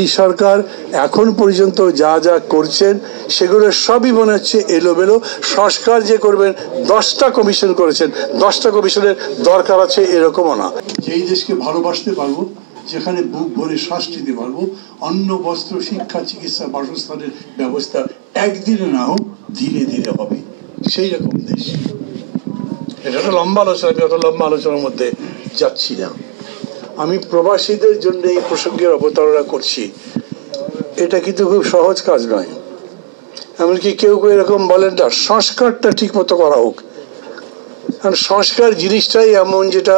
এই সরকার এখন পর্যন্ত যা যা করছেন সেগুলো সবই মনে হচ্ছে এলোমেলো। সংস্কার যে করবেন 10টা কমিশন করেছেন, 10টা কমিশনের দরকার আছে এরকমও না। যেই দেশকে ভালোবাসতে পারবো, যেখানে বুক ভরে শ্বাস নিতে পারবো, অন্ন বস্ত্র শিক্ষা চিকিৎসা বাসস্থানের ব্যবস্থা একদিনে না হোক ধীরে ধীরে হবে, সেই রকম দেশ। এটা একটা লম্বা আলোচনা, আমি অত লম্বা আলোচনার মধ্যে যাচ্ছি না। আমি প্রবাসীদের জন্য এই প্রসঙ্গের অবতারণা করছি। এটা কিন্তু খুব সহজ কাজ নয়। এমনকি কেউ কেউ এরকম বলেন না সংস্কারটা ঠিক মতো করা হোক, কারণ সংস্কার জিনিসটাই এমন যেটা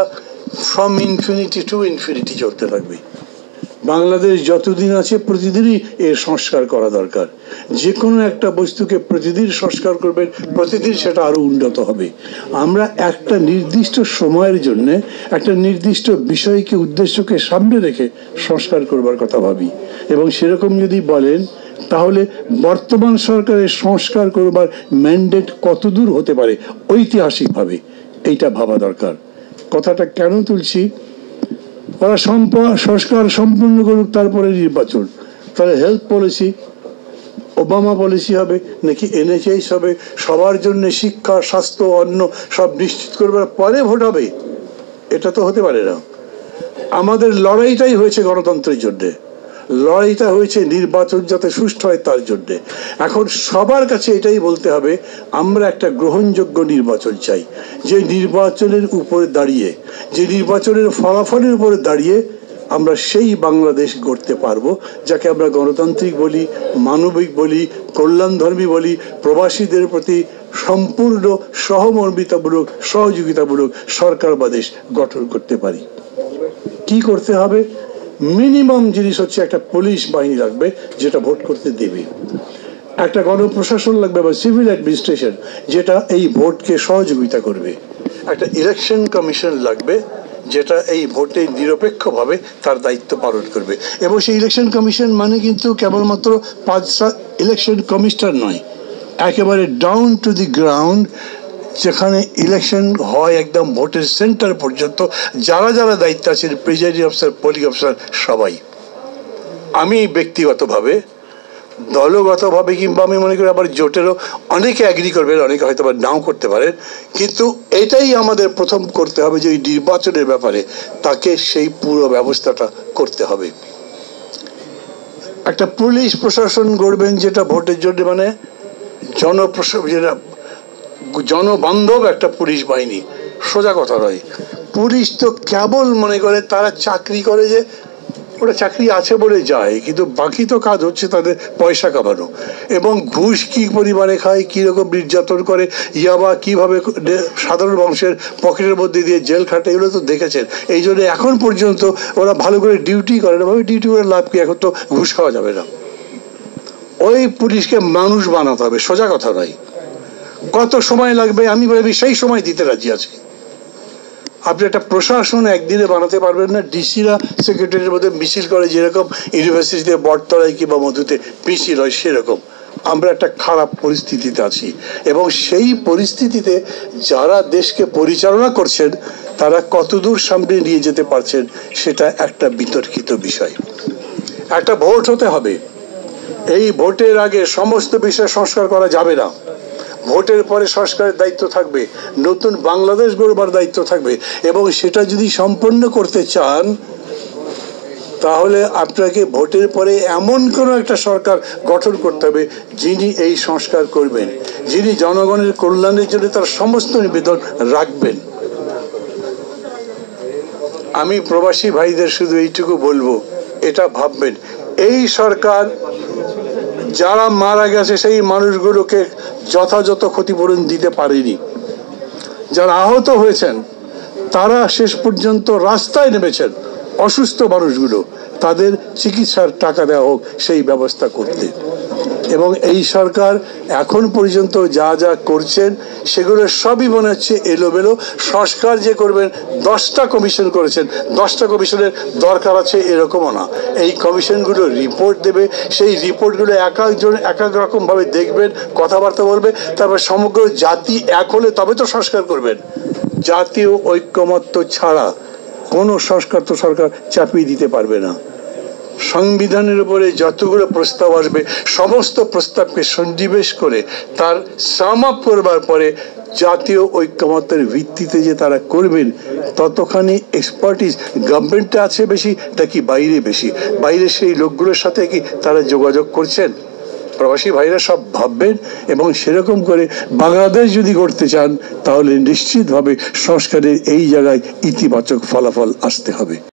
ফ্রম ইনফিনিটি টু ইনফিনিটি চলতে থাকবে। বাংলাদেশ যতদিন আছে প্রতিদিনই এর সংস্কার করা দরকার। যে কোনো একটা বস্তুকে প্রতিদিন সংস্কার করবেন, প্রতিদিন সেটা আরো উন্নত হবে। আমরা একটা নির্দিষ্ট সময়ের জন্য একটা নির্দিষ্ট বিষয়কে উদ্দেশ্যকে সামনে রেখে সংস্কার করবার কথা ভাবি, এবং সেরকম যদি বলেন তাহলে বর্তমান সরকারের সংস্কার করবার ম্যান্ডেট কতদূর হতে পারে ঐতিহাসিকভাবে, এইটা ভাবা দরকার। কথাটা কেন তুলছি? ওরা সংস্কার সম্পূর্ণ করুক, তারপরে নির্বাচন। তাহলে হেলথ পলিসি ওবামা পলিসি হবে নাকি NHS হবে? সবার জন্য শিক্ষা, স্বাস্থ্য, অন্ন সব নিশ্চিত করবার পরে ভোট হবে? এটা তো হতে পারে না। আমাদের লড়াইটাই হয়েছে গণতন্ত্রের জন্যে, লড়াইটা হয়েছে নির্বাচন যাতে সুষ্ঠু হয় তার জন্যে। এখন সবার কাছে এটাই বলতে হবে, আমরা একটা গ্রহণযোগ্য নির্বাচন চাই, যে নির্বাচনের উপরে দাঁড়িয়ে, যে নির্বাচনের ফলাফলের উপরে দাঁড়িয়ে আমরা সেই বাংলাদেশ গড়তে পারবো, যাকে আমরা গণতান্ত্রিক বলি, মানবিক বলি, কল্যাণধর্মী বলি, প্রবাসীদের প্রতি সম্পূর্ণ সহমর্মিতামূলক সহযোগিতামূলক সরকার বা দেশ গঠন করতে পারি। কি করতে হবে? মিনিমাম জিনিস হচ্ছে একটা পুলিশ বাহিনী লাগবে যেটা ভোট করতে দেবে, একটা গণপ্রশাসন লাগবে বা সিভিল অ্যাডমিনিস্ট্রেশন যেটা এই ভোটকে সহযোগিতা করবে, একটা ইলেকশন কমিশন লাগবে যেটা এই ভোটে নিরপেক্ষভাবে তার দায়িত্ব পালন করবে। এবং সেই ইলেকশন কমিশন মানে কিন্তু কেবলমাত্র 5টা ইলেকশন কমিশনার নয়, একেবারে ডাউন টু দি গ্রাউন্ড, যেখানে ইলেকশন হয় একদম ভোটের সেন্টার পর্যন্ত যারা যারা দায়িত্ব আছেন, প্রিজাইডিং অফিসার, পোলিং অফিসার, সবাই। আমি ব্যক্তিগতভাবে, দলগতভাবে কিংবা আমি মনে করি আবার জোটেরও অনেকে অ্যাগ্রি করবেন, অনেকে হয়তো বা নাও করতে পারেন, কিন্তু এটাই আমাদের প্রথম করতে হবে যে এই নির্বাচনের ব্যাপারে তাকে সেই পুরো ব্যবস্থাটা করতে হবে। একটা পুলিশ প্রশাসন গড়বেন যেটা ভোটের জন্য মানে যেটা জনবান্ধব একটা পুলিশ বাহিনী। সোজা কথা নয়, পুলিশ তো কেবল মনে করে তারা চাকরি করে, যে ওটা চাকরি আছে বলে যায়, কিন্তু বাকি তো কাজ হচ্ছে তাদের পয়সা কামানো, এবং ঘুষ কি পরিমাণে খায়, কীরকম নির্যাতন করে, ইয়াবা কিভাবে সাধারণ মানুষের পকেটের মধ্যে দিয়ে জেল খাটে, এগুলো তো দেখেছেন। এই জন্য এখন পর্যন্ত ওরা ভালো করে ডিউটি করে না। ভাবে ডিউটি করে লাভ কি? এখন তো ঘুষ খাওয়া যাবে না। ওই পুলিশকে মানুষ বানাতে হবে, সোজা কথা নয়। কত সময় লাগবে আমি ভাবি সেই সময় দিতে রাজি আছি। আপনি একটা প্রশাসন একদিনে বানাতে পারবেন না। ডিসিরা সেক্রেটারির মধ্যে মিছিল করে, যেরকম ইউনিভার্সিটিতে বটতলায় কিংবা মধুতে মিছিল হয়, সেরকম আমরা একটা খারাপ পরিস্থিতিতে আছি। এবং সেই পরিস্থিতিতে যারা দেশকে পরিচালনা করছেন তারা কতদূর সামনে নিয়ে যেতে পারছেন সেটা একটা বিতর্কিত বিষয়। একটা ভোট হতে হবে, এই ভোটের আগে সমস্ত বিষয় সংস্কার করা যাবে না। ভোটের পরে সংস্কারের দায়িত্ব থাকবে, নতুন বাংলাদেশ গড়বার দায়িত্ব থাকবে, এবং সেটা যদি সম্পন্ন করতে চান তাহলে আপনাকে ভোটের পরে এমন কোনো একটা সরকার গঠন করতে হবে যিনি এই সংস্কার করবেন, যিনি জনগণের কল্যাণের জন্য তার সমস্ত নিবেদন রাখবেন। আমি প্রবাসী ভাইদের শুধু এইটুকু বলবো, এটা ভাববেন, এই সরকার যারা মারা গেছে সেই মানুষগুলোকে যথাযথ ক্ষতিপূরণ দিতে পারেনি, যারা আহত হয়েছেন তারা শেষ পর্যন্ত রাস্তায় নেমেছেন, অসুস্থ মানুষগুলো, তাদের চিকিৎসার টাকা দেওয়া হোক সেই ব্যবস্থা করতে। এবং এই সরকার এখন পর্যন্ত যা যা করছেন সেগুলো সবই মনে হচ্ছে এলোমেলো। সংস্কার যে করবেন 10টা কমিশন করেছেন, 10টা কমিশনের দরকার আছে এরকমও না। এই কমিশনগুলো রিপোর্ট দেবে, সেই রিপোর্টগুলো এক একজন এক এক রকমভাবে দেখবেন, কথাবার্তা বলবে, তারপর সমগ্র জাতি এক হলে তবে তো সংস্কার করবেন। জাতীয় ঐক্যমত্য ছাড়া কোনো সংস্কার তো সরকার চাপিয়ে দিতে পারবে না। সংবিধানের উপরে যতগুলো প্রস্তাব আসবে সমস্ত প্রস্তাবকে সন্নিবেশ করে তার সাম আপ করবার পরে জাতীয় ঐক্যমত্যের ভিত্তিতে যে তারা করবেন, ততখানি এক্সপার্টিস গভর্নমেন্টে আছে বেশি নাকি বাইরে বেশি? বাইরে সেই লোকগুলোর সাথে কি তারা যোগাযোগ করছেন? প্রবাসী ভাইরা সব ভাববেন এবং সেরকম করে বাংলাদেশ যদি করতে চান তাহলে নিশ্চিতভাবে সংস্কারের এই জায়গায় ইতিবাচক ফলাফল আসতে হবে।